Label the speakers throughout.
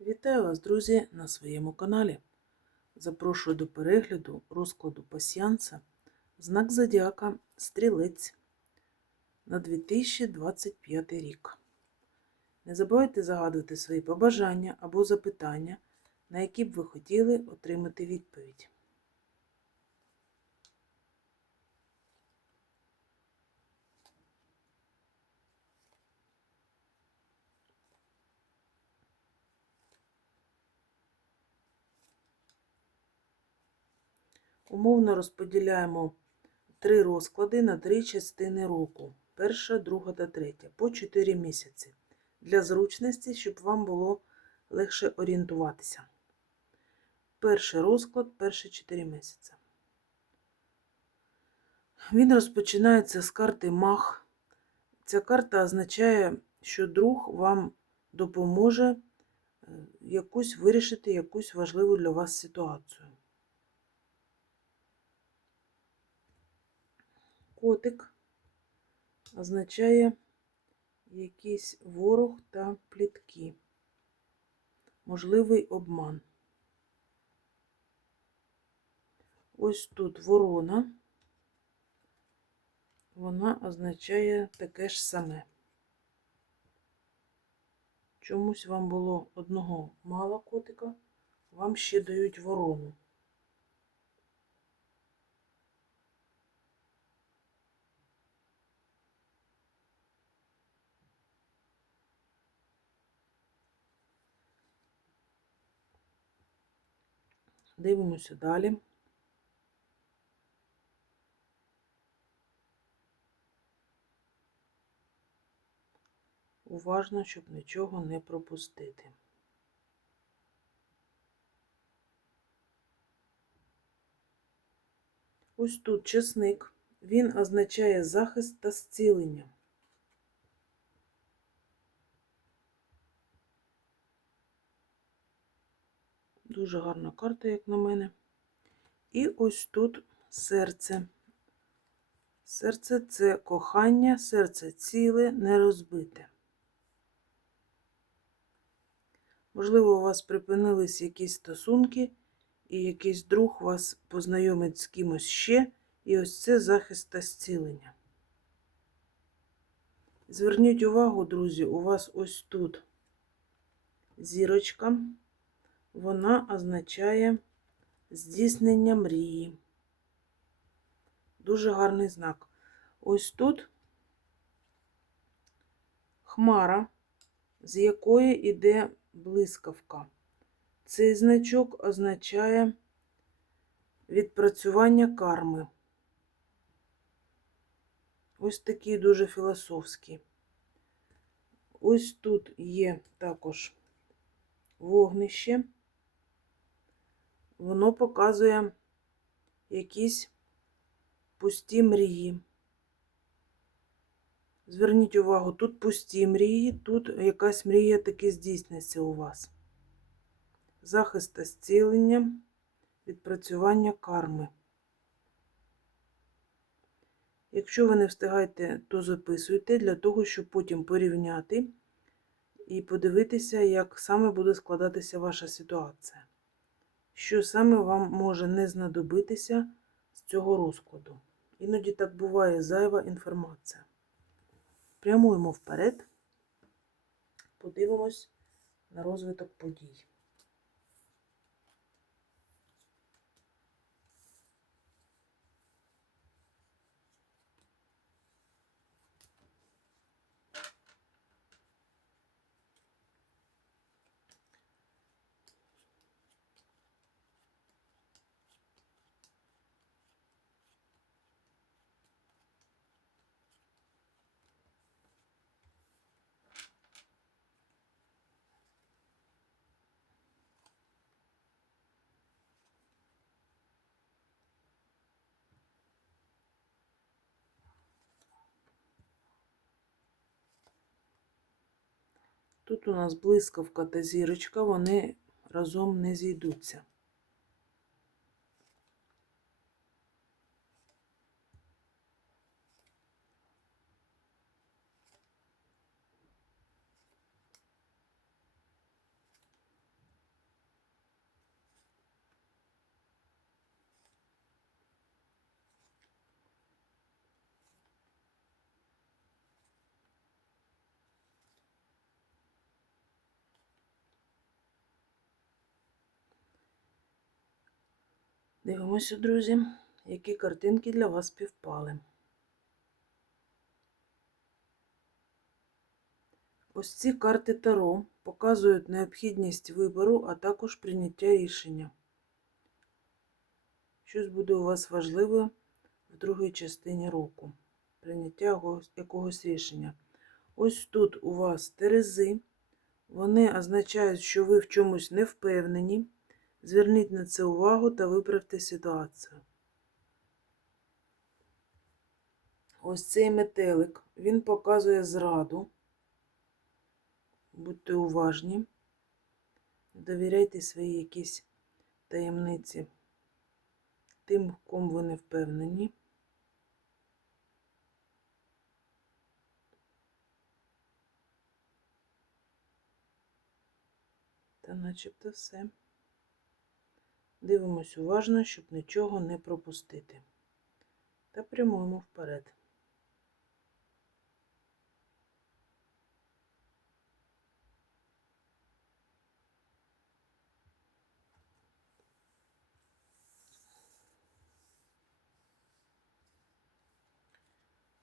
Speaker 1: Вітаю вас, друзі, на своєму каналі. Запрошую до перегляду розкладу пасіянса знак Зодіака Стрілець на 2025 рік. Не забувайте загадувати свої побажання або запитання, на які б ви хотіли отримати відповідь. Умовно розподіляємо три розклади на три частини року. Перша, друга та третя, по 4 місяці. Для зручності, щоб вам було легше орієнтуватися. Перший розклад перші 4 місяці. Він розпочинається з карти Мах. Ця карта означає, що друг вам допоможе е, якусь вирішити якусь важливу для вас ситуацію. Котик означає якийсь ворог та плітки, можливий обман. Ось тут ворона, вона означає таке ж саме. Чомусь вам було одного мало котика, вам ще дають ворону. Дивимося далі. Уважно, щоб нічого не пропустити. Ось тут чесник. Він означає захист та зцілення. Дуже гарна карта, як на мене. І ось тут серце. Серце це кохання, серце ціле, не розбите. Можливо, у вас припинились якісь стосунки, і якийсь друг вас познайомить з кимось ще, і ось це захист та зцілення. Зверніть увагу, друзі, у вас ось тут зірочка вона означає здійснення мрії. Дуже гарний знак. Ось тут хмара, з якої йде блискавка. Цей значок означає відпрацювання карми. Ось такий дуже філософський. Ось тут є також вогнище воно показує якісь пусті мрії. Зверніть увагу, тут пусті мрії, тут якась мрія таки здійсниться у вас. Захист та зцілення, відпрацювання карми. Якщо ви не встигаєте, то записуйте для того, щоб потім порівняти і подивитися, як саме буде складатися ваша ситуація що саме вам може не знадобитися з цього розкладу. Іноді так буває зайва інформація. Прямуємо вперед, подивимось на розвиток подій. Тут у нас блискавка та зірочка, вони разом не зійдуться. Дивимося, друзі, які картинки для вас співпали. Ось ці карти Таро показують необхідність вибору, а також прийняття рішення. Щось буде у вас важливе в другій частині року. Прийняття якогось- рішення. Ось тут у вас терези. Вони означають, що ви в чомусь не впевнені. Зверніть на це увагу та виправте ситуацію. Ось цей метелик, він показує зраду. Будьте уважні. Довіряйте свої якісь таємниці тим, в ком ви не впевнені. Та начебто все. Дивимось уважно, щоб нічого не пропустити. Та прямуємо вперед.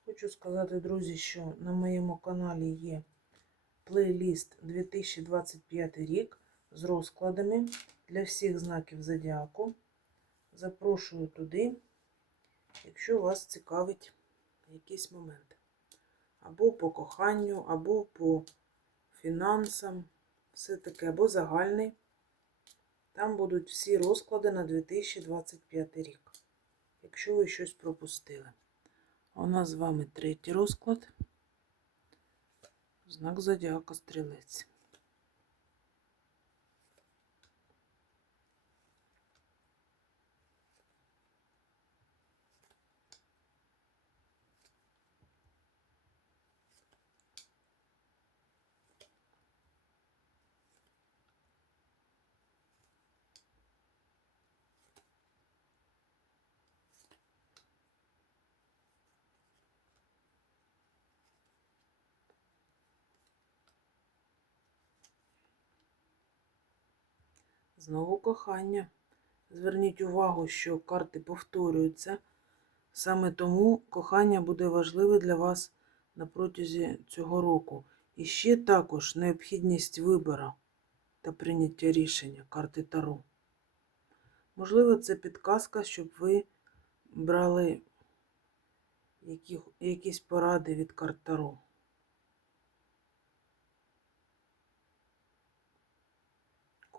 Speaker 1: Хочу сказати, друзі, що на моєму каналі є плейліст 2025 рік з розкладами для всіх знаків зодіаку. Запрошую туди, якщо вас цікавить якийсь момент. Або по коханню, або по фінансам, все таке, або загальний. Там будуть всі розклади на 2025 рік, якщо ви щось пропустили. У нас з вами третій розклад. Знак зодіака стрілець. Знову кохання. Зверніть увагу, що карти повторюються. Саме тому кохання буде важливе для вас на протязі цього року. І ще також необхідність вибору та прийняття рішення карти Таро. Можливо, це підказка, щоб ви брали які, якісь поради від карт Таро.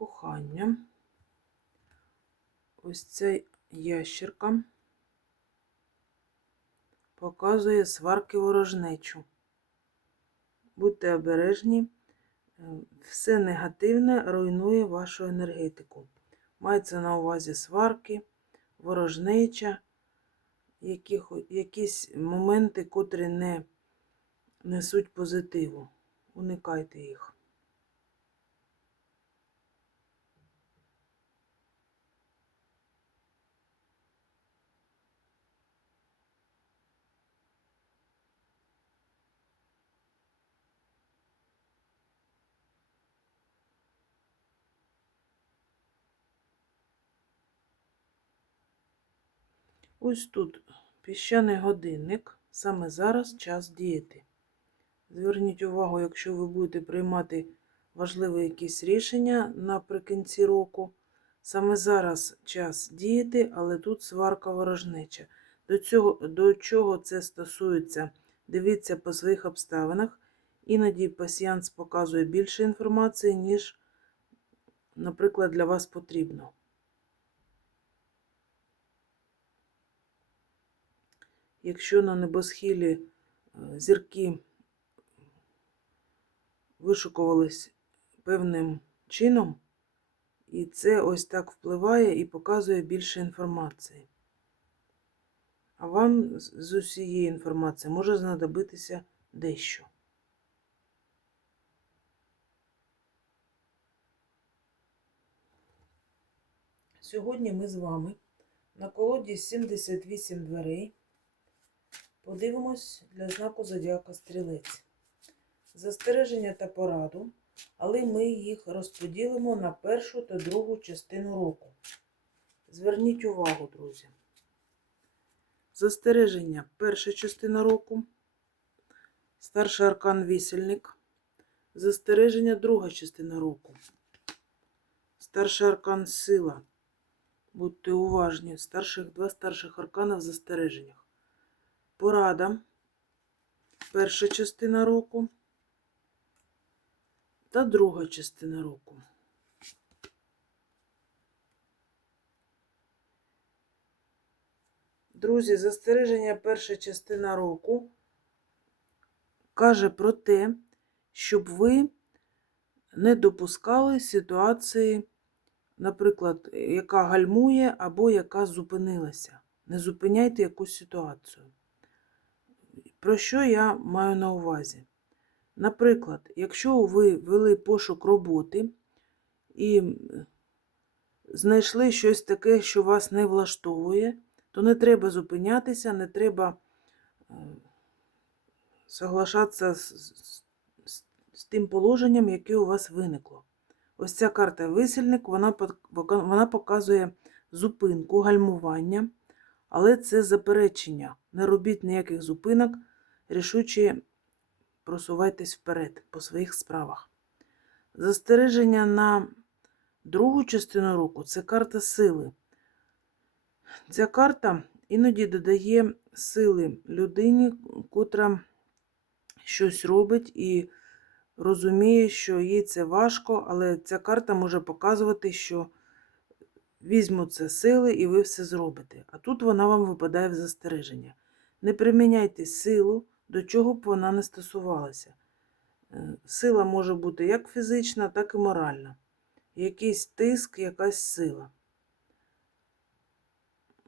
Speaker 1: Кохання. Ось ця ящерка показує сварки ворожнечу. Будьте обережні, Е, все негативне руйнує вашу енергетику. Мається на увазі сварки, ворожнеча, якісь моменти, котрі не несуть позитиву. Уникайте їх. Ось тут піщаний годинник. Саме зараз час діяти. Зверніть увагу, якщо ви будете приймати важливе якісь рішення наприкінці року. Саме зараз час діяти, але тут сварка ворожнеча. До, цього, до чого це стосується? Дивіться по своїх обставинах. Іноді пасіянс показує більше інформації, ніж, наприклад, для вас потрібно. Якщо на небосхилі е, зірки вишукувались певним чином, і це ось так впливає і показує більше інформації. А вам з- з усієї інформації може знадобитися дещо. Сьогодні ми з вами на колоді 78 дверей. Подивимось для знаку Зодіака Стрілець. Застереження та пораду, але ми їх розподілимо на першу та другу частину року. Зверніть увагу, друзі. Застереження перша частина року. Старший аркан вісельник. Застереження друга частина року. Старший аркан сила. Будьте уважні. Старших, два старших аркана в застереженнях. Порада. Перша частина року. Та друга частина року. Друзі, застереження перша частина року каже про те, щоб ви не допускали ситуації, наприклад, яка гальмує або яка зупинилася. Не зупиняйте якусь ситуацію. Про що я маю на увазі? Наприклад, якщо ви вели пошук роботи і знайшли щось таке, що вас не влаштовує, то не треба зупинятися, не треба е, соглашатися з, з, з, тим положенням, яке у вас виникло. Ось ця карта висільник, вона, вона показує зупинку, гальмування, але це заперечення. Не робіть ніяких зупинок, рішуче просувайтесь вперед по своїх справах. Застереження на другу частину року це карта сили. Ця карта іноді додає сили людині, котра щось робить і розуміє, що їй це важко, але ця карта може показувати, що візьму це сили і ви все зробите. А тут вона вам випадає в застереження. Не приміняйте силу, до чого б вона не стосувалася. Е, Сила може бути як фізична, так і моральна. Якийсь тиск, якась сила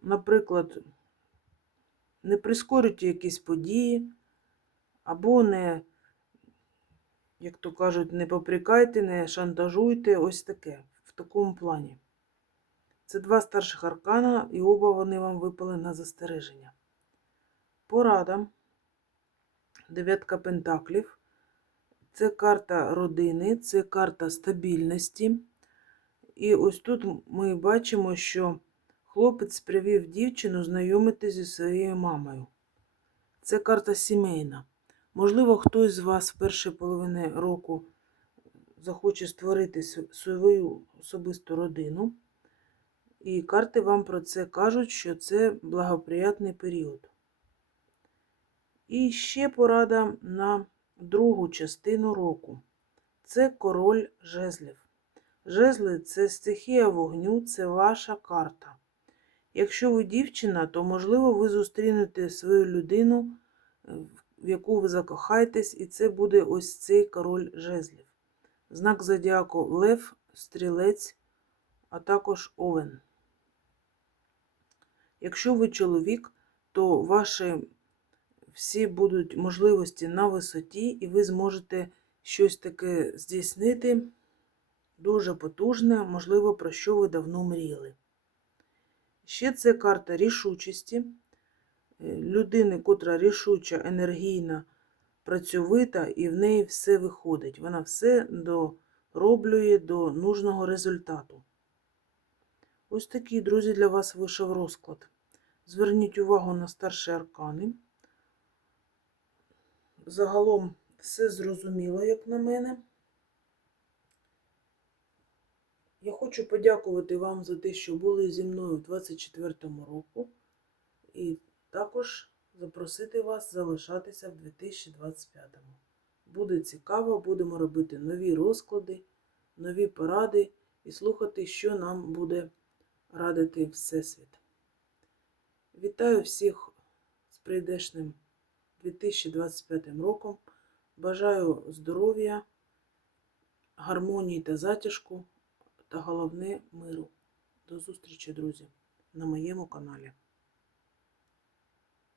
Speaker 1: наприклад, не прискорюйте якісь події, або не, як то кажуть, не попрікайте, не шантажуйте, ось таке, в такому плані. Це два старших аркана, і оба вони вам випали на застереження. Порада. Дев'ятка пентаклів. Це карта родини, це карта стабільності. І ось тут ми бачимо, що Хлопець привів дівчину знайомитись зі своєю мамою. Це карта сімейна. Можливо, хтось з вас в перші половини року захоче створити свою особисту родину. І карти вам про це кажуть, що це благоприятний період. І ще порада на другу частину року. Це король жезлів. Жезли це стихія вогню, це ваша карта. Якщо ви дівчина, то, можливо, ви зустрінете свою людину, в яку ви закохаєтесь, і це буде ось цей король жезлів. Знак зодіаку Лев, Стрілець, а також Овен. Якщо ви чоловік, то ваші всі будуть можливості на висоті, і ви зможете щось таке здійснити дуже потужне, можливо, про що ви давно мріяли. Ще це карта рішучості, е, людини, котра рішуча, енергійна, працьовита, і в неї все виходить. Вона все дороблює до нужного результату. Ось такий, друзі, для вас вийшов розклад. Зверніть увагу на старші аркани. Загалом все зрозуміло, як на мене. Я хочу подякувати вам за те, що були зі мною в 24-му року, і також запросити вас залишатися в 2025-му. Буде цікаво, будемо робити нові розклади, нові поради і слухати, що нам буде радити Всесвіт. Вітаю всіх з прийдешним 2025 роком. Бажаю здоров'я, гармонії та затяжку та головне миру. До зустрічі, друзі, на моєму каналі.